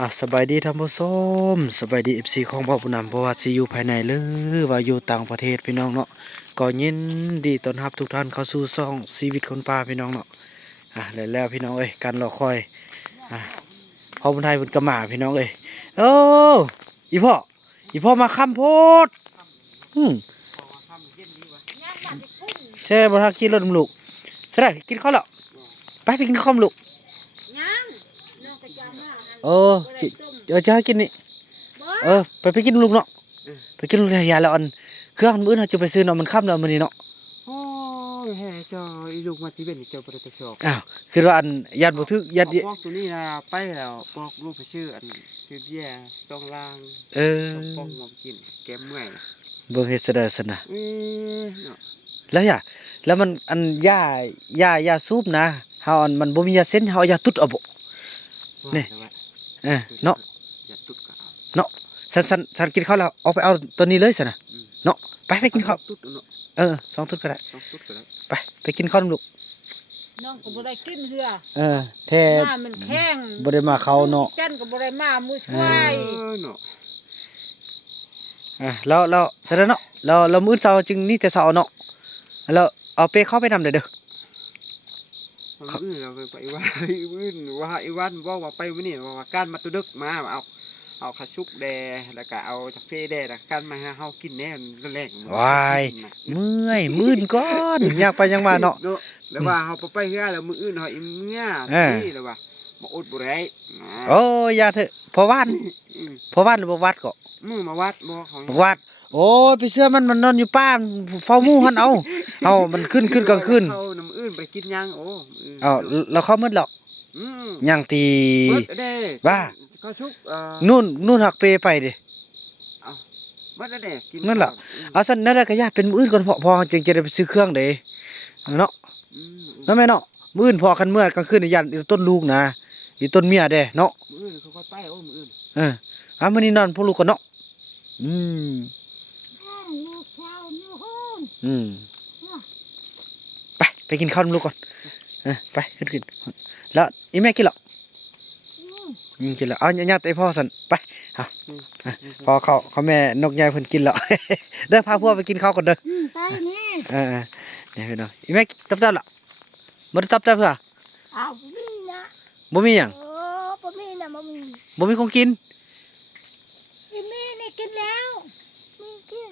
อะสบายดีท่านผู้ชมสบายดีเอฟซีของบ่าวผู้นำเพราะว่าสิอยู่ภายในหรือว่าอยู่ต่างประเทศพี่น้องเนาะก็ยินดีต้อนรับทุกท่านเข้าสู่ช่องชีวิตคนป่าพี่น้องเนาะอะแล้วแล้วพี่น้องเอ้ยการรอคอยอะพ่อบุญไทยบุญกระหม่าพี่น้องเอ้ยโอ้อีพ่ออีพ่อมาค้ำโพดอืมใช่บ่ทักกินรถมลูกใช่ได้กินข้าวแล้วไปไปกินข้าวมลูก ยังน้องกระจามา เออจิเออจะให้กินนี่บ่เออไปไปกินลูกเนาะไปกินลูกยาแล้วอันเครื่องมื้อเราจะไปซื้อเนาะมันค่ำแล้วมื้อนี้เนาะโอ้ยแห่เจ้าอีลูกมาที่เป็นเจ้าประตะชอกอ้าวคือว่าอันยัดบ่ทึกยัดบอกบอกตัวนี้นะไปแล้วบอกลูกไปชื่ออันชื่อแย่ต้องล่างเออต้องป้องงอมกินแกมเมื่อยเบิ่งเฮ็ดซะเด้อซั่นน่ะเอ้ยเนาะแล้วอย่าแล้วมันอันยายายาสูบนะเฮาอันมันบ่มียาเส้นเฮาเอายาตุดเอาบ่นี่ว่าแล้ว เออเนาะอย่าตุดก็เอาเนาะสันสันสันกินข้าวแล้วเอาไปเอาตัวนี้เลยซั่นน่ะอืมเนาะไปไปกินข้าวตุดเนาะเออสองตุดก็ได้ต้องตุดก็ได้ไปไปกินข้าวลูกน้องก็บ่ได้กินเหือเออแท้หน้ามันแข็งบ่ได้มาเขาเนาะจันก็บ่ได้มามื้อช่วยเออเนาะอะแล้วแล้วเสร็จแล้วเนาะแล้วแล้วมื้อเช้าจึงนี่แต่เช้าเนาะแล้วเอาเปเข้าไปนำเด้อเด้อ มื้ออื่นเราไปว่ามื้ออื่นว่าไอ้วันบอกว่าไปมื้อนี้ว่าการมาตุดึกมาเอาเอาขาชุกแดแล้วก็เอาจากเพแดแล้วกันมาให้เฮากินแน่แรงๆวายเมื่อยมื่นก่อนอยากไปยังมาเนาะแล้วว่าเฮาบ่ไปเฮือแล้วมื้ออื่นเฮาอีเมื่อเออนี่แล้วว่าบ่อดบ่ได้นะโอ้ยอย่าเถอะพอวานอืมพอวานหรือบ่วัดก็มื้อมาวัดบ่ของบ่วัด โอ้ยไปเชื่อมันมันนอนอยู่ป้ามันเฝ้าหมู่หันเอาเอามันขึ้นขึ้นกลางคืนเขาน้ำ อื่นไปกินยังโอ้มื้เอาแล้วเขามืดแล้วอืมยังตีเบิดเด้บ้าก็สุกเอ่อนู่นนู่นหักเปไปดิเบิดเด้กินนั่นล่ะอืมเอาซั่นนั่นแหละก็อย่าเป็นมื้ออื่นก่อนพอพอจึงจะได้ไปซื้อเครื่องเด้เนาะอืมนั่นแม่เนาะมื้ออื่นพอกันเมื่อกลางคืนนี่ยันอีต้นลูกนะอีต้นเมียเด้เนาะมื้ออื่นเขาก็ไปโอ้มื้ออื่นเอออะมื้อนี้นอนพวกลูกก่อนเนาะอืมลูกชาวอยู่ฮู้นอืม ไปไปกินข้าวนำลูกก่อนเออไปขึ้นขึ้นแล้วอีแม่กินเหรออืมกินแล้วเอาญาติไอ้พ่อสันไปเอาอะพอเขาเขาแม่นกใหญ่เพิ่นกินแล้วเด้อพาพวกไปกินข้าวก่อนเด้ออืมไปนี่เออเออเนี่ยพี่น้องอีแม่ตับตับละบ่ได้ตับตับเพื่อเอานี่นะบ่มีหยังโอ้บ่มีนะบ่มีบ่มีของกินอีแม่นี่กินแล้วมีกิน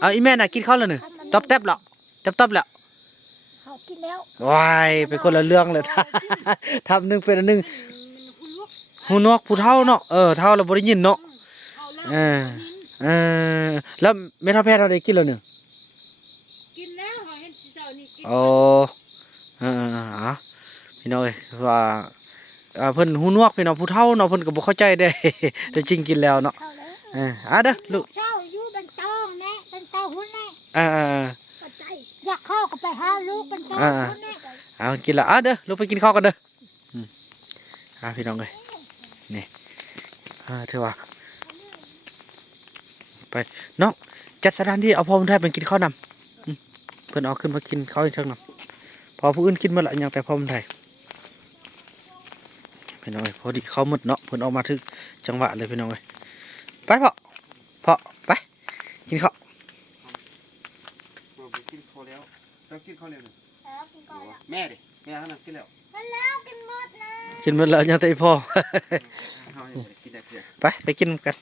เอาอีแม่น่ะกินข้าวแล้วนึตับแตบละตับตับละ เขากินแล้ววายเป็นคนละเรื่องเลยทำหนึงเป็นอันหนึงมันคุณลูกหูนอกผู้เฒ่าเนาะเออเฒ่าแล้วบ่ได้ยินเนาะเขาแล้วเออเออแล้วเมทัลแพทย์เราได้กินแล้วเนี่ยกินแล้วเขาเห็นสิเช้านี่กินโอ้เออเออเออพี่น้องเอ้ยว่าอ่าเพิ่นหูนวกพี่น้องผู้เฒ่าเนาะเพิ่นก็บ่เข้าใจได้แต่จริงกินแล้วเนาะเขาแล้วเอออะเด้อลูกเช้าอยู่เป็นตองแน่เป็นตองหุ่นแน่เออ เออเออปัจจัยอยากเข้าก็ไปหาลูกเป็นตองอ่าหุ่นแน่เอากินและอะเด้อลูกไปกินข้าวกันเด้ออืมอะพี่น้องเอ้ยนี่อ่าเถอะว่าไปน้องจัดสถานที่เอาพ่อมันไทยเป็นกินข้าวนำอืมเพิ่นเอาขึ้นมากินข้าวอีกเทิงนำพอผู้อื่นกินมาละยังแต่พ่อมันไทยพี่น้องเอ้ยพอดีเข้าวหมดเนาะเพิ่นเออกมาถึงจังหวะเลยพี่น้องเอ้ยไปพ่อพ่อไปกินข้าว บ่ไปกินข้าวแล้ว เรากินข้าวแล้วนี่แล้วกินก่อนละแม่ดิแม่เฮานั่นกินแล้วมันแล้วกินหมดนะกินหมดแล้วยังแต่อีพ่อเฮายังบ่ได้กินได้เพื่อไปไปกินกัน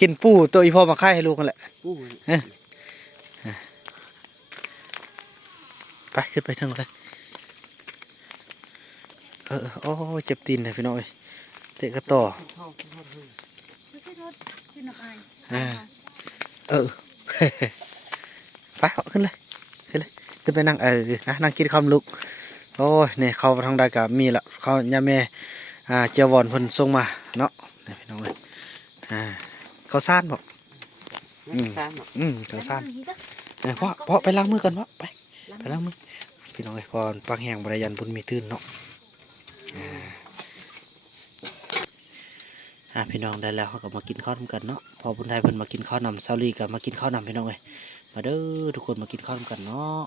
กินปูตัวอีพ่อมาค่ายให้ลูกกันแหละอู้ไปขึ้นไปทางเลยเออเออโอ้ยเจ็บตีนเลยพี่น้อยเตะกระต่อข้าวกินข้าวเถอะไม่ใช่รถกินน้ำอายอ่าเออ ไปเอาขึ้นเลยขึ้นเลย ขึ้นไปนั่งเออนะนั่งกินข้าวลูกโอ้ยเนี่ยเขาทางใดกับมีละเขายาแม่อ่าเจียววอนเพิ่นส่งมาเนาะนี่พี่น้องเลยอ่าเขาวซ่านบอกอืมซ่านเนาะอืมเขาวซ่านเออพ่อพ่อไปล้างมือกันพ่อไปไปล้างมือพี่น้องไอ้ยพอปังแหงบริยันบุญมีตื่นเนาะอ่าอ่าพี่น้องได้แล้วเขาก็มากินข้าวนำกันเนาะพอบุญไทยเพิ่นมากินข้าวนำเซาลีก็มากินข้าวนำพี่น้องเอ้ยมาเด้อทุกคนมากินข้าวนำกันเนาะ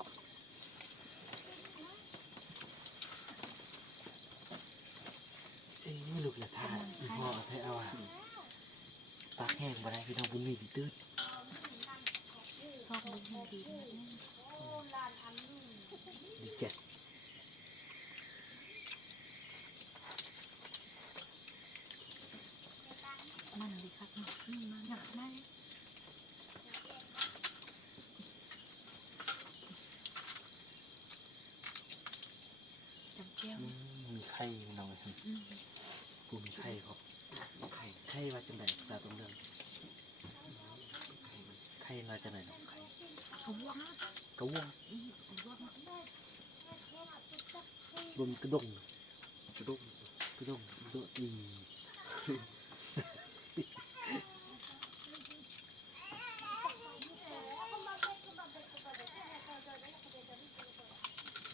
เอ้ย ลูกละท่าอีพ่อเอาไปเอาอะปากแห้งบ่ได้พี่น้องบุญมีสิ ตื้นชอบบุญให้ดีนะดีเจ็ดมันดีครับนี่มันหนักไหมจำแก้วอืมมีไข่พี่น้องเลยอืมกูมีไข่เขาไข่ไข่ว่าจังไดตาตรงเรื่อง ครมาจากไดเนาะไข่เอาว่างกระว่างรวมกระดง กระดุก กระดงกระดงอืม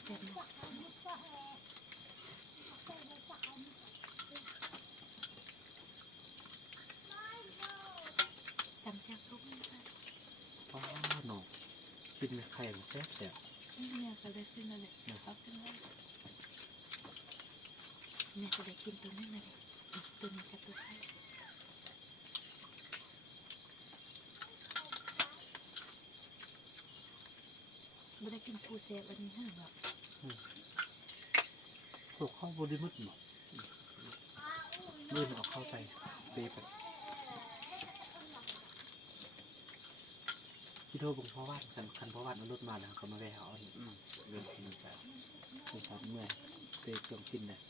เจ็บไหมจำแก้วทุกนี่ค่ะ ป้าหนอกินไข่มันแซ่บแซ่บนี่เนี่ยก็ได้ขึ้นมาเลยนะครับขึ้นมาเนี่ยก็ได้กินตัวนี้มาเลยตัวนี้กับตัวไข่ไม่ได้กินปูเซฟอันนี้ห้าหรอกพวกข้าวบริมุดหมดเลื่อนเอาเข้าไปเบไป ที่โทรบุงพ่อวาดคันคันพ่อวาดเอารถมาแล้วเขามาแวะเอาอันอืมเงินหนึ่งแสนเป็นสามเมื่อยเบเครื่องกินเลย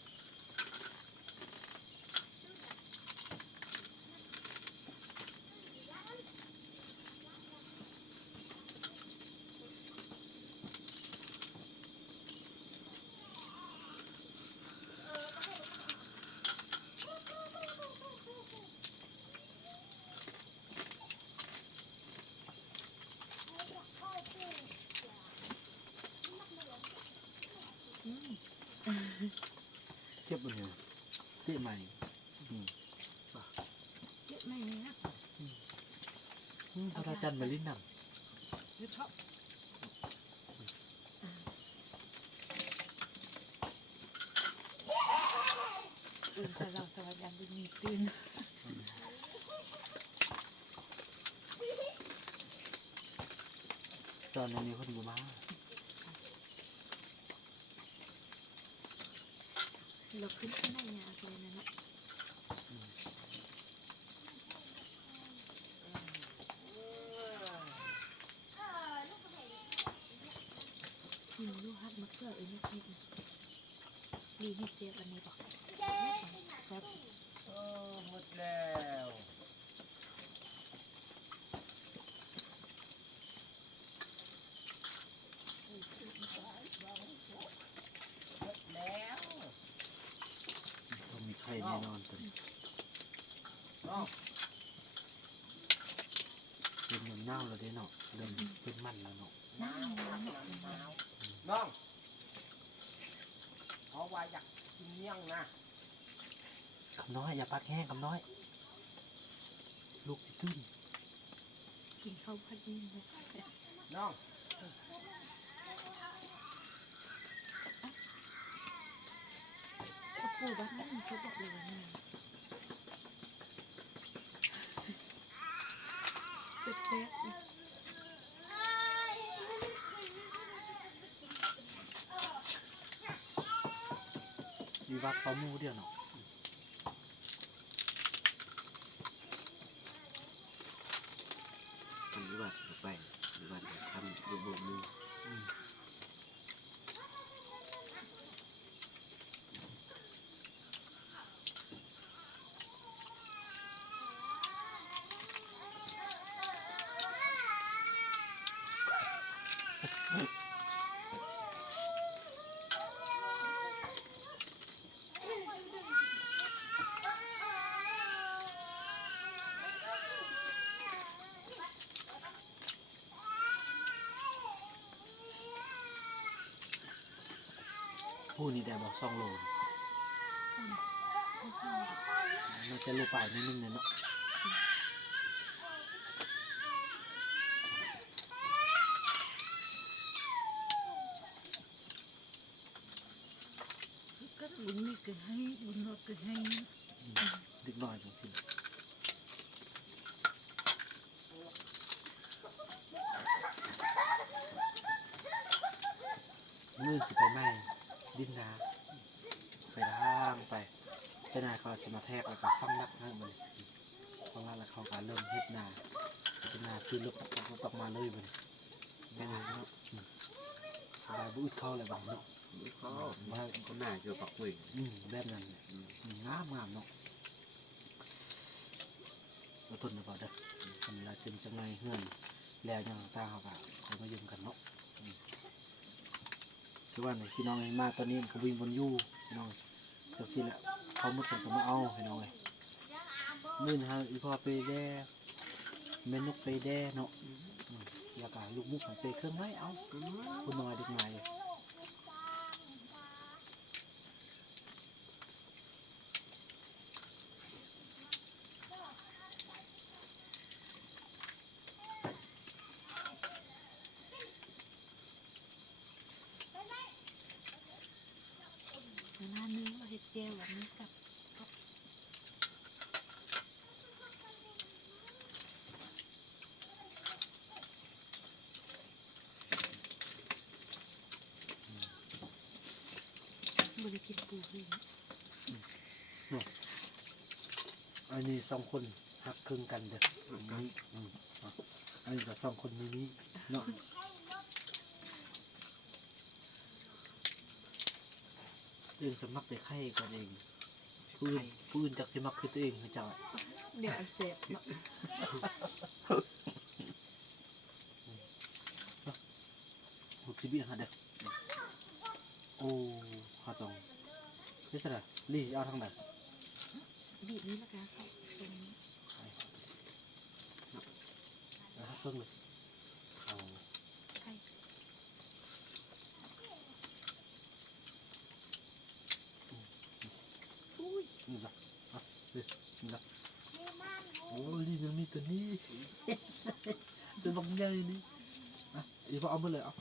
อืม เทียบเลยเทียบใหม่อืม เยอะไม่เนี่ย อื มพระอาจารย์มาลิ้นนเยอะเพราะตื่นแต่เราสวัสดีบุญมีตื่นำตอนนั้นมีคนอยู่มาเราขึ้นข้างในยาตัวนั้นแหละหิวลูกฮัดมะเขือเอ้ยไม่คิดนะ ดีนี่เสียอันนี้บอกครับหมดแล้ว ต้องมีไข่แน่นอนตัวนี้ น้อง เป็นเงินเน่าแล้วเด้เนาะเริ่มเป็นมันแล้วเนาะ น้ำน้ำน้ำ น้องเพราะว่าอยากกินเมี่ยงนะ คำน้อยอย่าปักแห้งคำน้อย ลูกสิตื้นกินข้าวพัดยิ่งเลยน้องกระปูบ้านนั่นเขาบอกเลยว่าไงเซ็ตเซ็ตมีวัดฟ้ามูเดียวเนาะ ทำดีว่าไปดีว่าทำดูบมือ ผู้นี้ได้บอกสองโลเขาชอบเราจะลูกไปนิดนึงเนาะก็บุญไม่เกิดให้บุญรอดเกิดให้น้อยจังซี่มือสิไปไหม ดินนาไปทางไปเจ้านายเขาสิมาแทกแล้วก็ฟังรักให้มันฟังรักแล้วเขาก็เริ่มเฮ็ดนาเฮ็ดนาซื้อรถปักปักปักมาเลยมันแม่นเนาะอืมสบายบุ้ยเข้าเลยบังเนาะเขาว่าเขาหน้าเกี่ยวกับคุยอืมแบบนั้นเนี่ยอืมงามงามเนาะเราทนไปก่อนเด้อทำเวลาเต็มจังไงเฮือนแล้วยังตาเขาก็คอยมายุ่งกันเนาะอืม คือว่านี่พี่น้องเห็นมาตอนนี้มันก็วิ่งบนยู่พี่น้องจังสิแหละเขาหมดคนก็มาเอาพี่น้องเลยมื่นฮะอีพ่อไปแด่เม่นกไปแด่เนาะอยากกล้ลูกมุกของไปเครื่องไม้เอาคุณน้อยเด็กใหม่ เดี๋ยวหน้าเนื้อเราเห็ดเจลแบบนี้กับบริกินปูเลยอันนี้สองคนหักครึ่งกันเด้ออันนี้อืมอะอันนี้ก็สองคนนี้นี่เนาะ เรื่องสมัครแต่ไข่กันเองปืนปืนจากสมัครคือตัวเองเขาเจ้าอะเดี๋ยวอันเสบเนาะหกสิบวิค่ะเด้อโอ้ข้าตรงนี่สิละนี่เอาทางไหนบีบนี้แล้วกันครับตรงนี้นะครับเพิ่งเลยเอา ใกล้ นี่ละอาเฮ้ยนี่ละโอ้ยนี่มันมีตัวนี้ตัวบางใหญ่นี่อะอีพอเอามาเลยเอา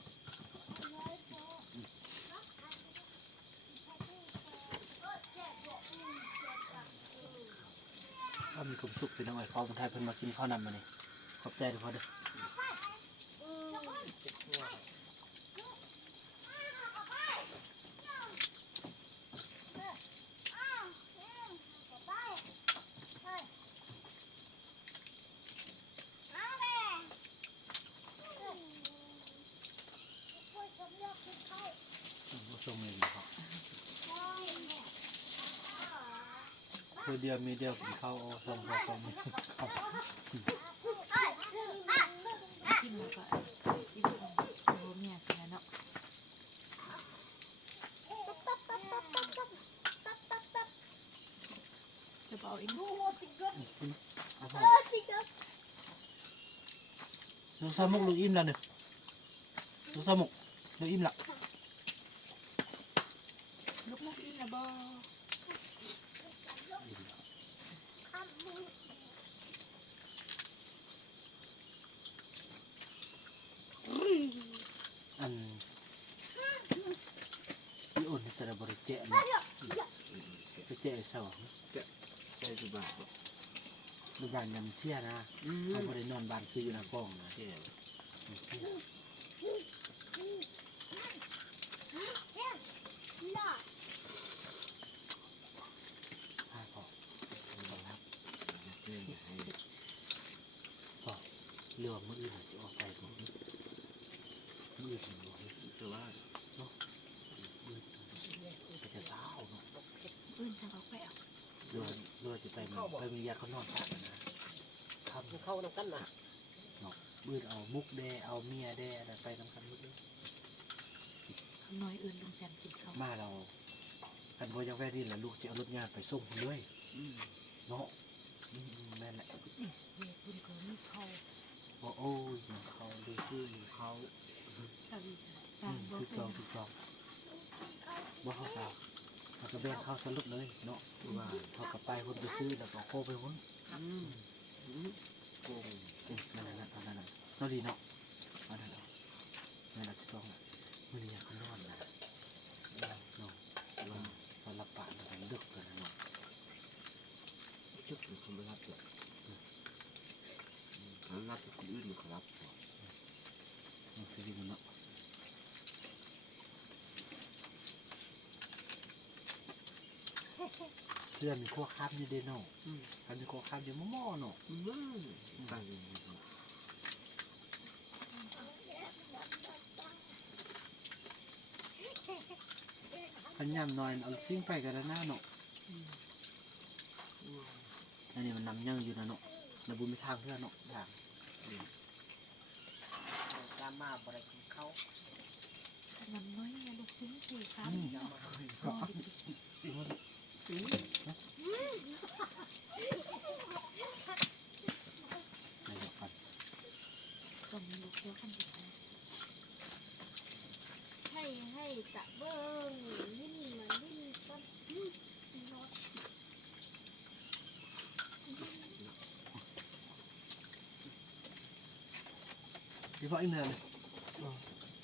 ถ้ามีความสุขเป็นยังไงพอคนไทยเพิ่นมากินข้าวนำมาเนี่ยขอบใจทุกคนเด้อผู้ชมเองนะครับ เพื่อเดียวมีเดียวกินข้าวเอาชมพอชมครับกินแล้วก็อีกคนโอ้เมียสินะเนาะจะบอกอีกนู่นเอาไปลูกสาวมุกลูกอิ่มแล้วเนี่ยลูกสาวมุกลูกอิ่มละลูกลูกอีกนะบอ อิ่มละ อันพี่อุ่นสระบริเจาะเนาะไปเจาะสองใช่จุบาดูบ้านยำเชี่ยนะอืมเขาบริโนอนบ้านคืออยู่ในกล้องนะเจ๊ใช่พอขอรับ เจ๊ให้ พอเรือมืออื่นจะออกไปผมมืออื่นจะบอก คือว่า มือก็จะเศร้าเนาะ อื่นจะเอาไปเอา เรือเรือจะไปมันไปมียาเขานอนตากนะทำเข้านำกันนะมืดเอามุกแดเอาเมียแดอะไรไปนำกันมืดเลยน้อยอื่นลุงจันกินข้าวมาเรากันพอยังแว่นี่แหละลูกจะเอารถงานไปส่งคุณเลยอืมเนาะอืมๆนั่นแหละเวทุนเขาไม่เข้าบอกโอ้ยอยู่เขาดูชื่ออยู่เขาสาวีสอืร้างมบ่ถูกเป็ต้อนงถูกต้องบอกเขาตา เขาก็แบ่งข้าวสรุปเลยเนาะคือว่าเขาก็ไปคนไปซื้อแล้วก็โคไปหุ้นโกงอืมนั่นแหละนั่นนั่นนั่นเนาดีเนาะนั่นเอานั่นแหละถูกต้องมือนี้อยากนอนนะเนาะเนาะตอนรับปากมันดึกกันเนาะชุบเขาไม่รับเลยเขารับคนอื่นเขารับคือดีมันเนาะ พื่อนมีขั้วข้ามอยู่เด้เนาะคันมีขั้วข้ามอยู่หม้อๆเนาะอืมตั้งอยู่คันยำหน่อยเอาซิ่งไปกันแล้วหน้าเนาะอันนี้มันนำยั่งอยู่นะเนาะระบุมีทางเพื่อนเนาะทางตามมาบริกินเขาน้ำน้อยเนี่ยลูกชิ้นสี่ครับ ตรงนี้ลูกเดียวกันอยู่นะให้ให้ตะเบิ้งวิ่นมันวิ่นต้นรถพี่พ่ออีกเนื้อเลย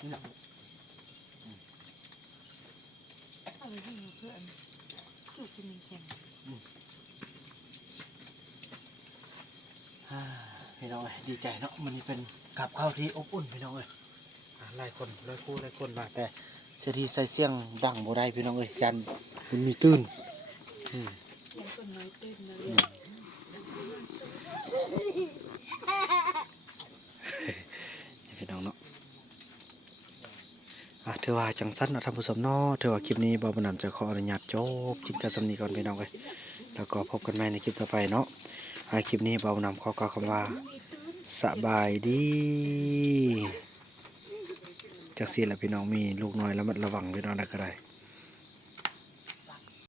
นี่แหละเอาไปให้เพื่อน สูตรจะมีแข็งอ่าพี่น้องเอ้ยดีใจเนาะมันเป็นกับข้าวที่อบอุ่นพี่น้องเอ้ยอ่าหลายคนหลายคู่หลายคนมาแต่เสียทีใส่เสียงดังบ่ได้พี่น้องเอ้ยยันมันมีตื้นอืมยังคนน้อยเต้นเลยพี่น้องเนาะ อะเธอว่าจังสั้นเนาะท่านผู้ชมเนาะเธอว่าคลิปนี้บ่าวบนำจะขออนุญาตจบคลิปการสำนีก่อนพี่น้องเลยแล้วก็พบกันใหม่ในคลิปต่อไปเนาะอะคลิปนี้บ่าวบนำขอกล่าวคำว่าสบายดีจากสี่แหละพี่น้องมีลูกน้อยแล้วมัดระวังพี่น้องได้ก็ได้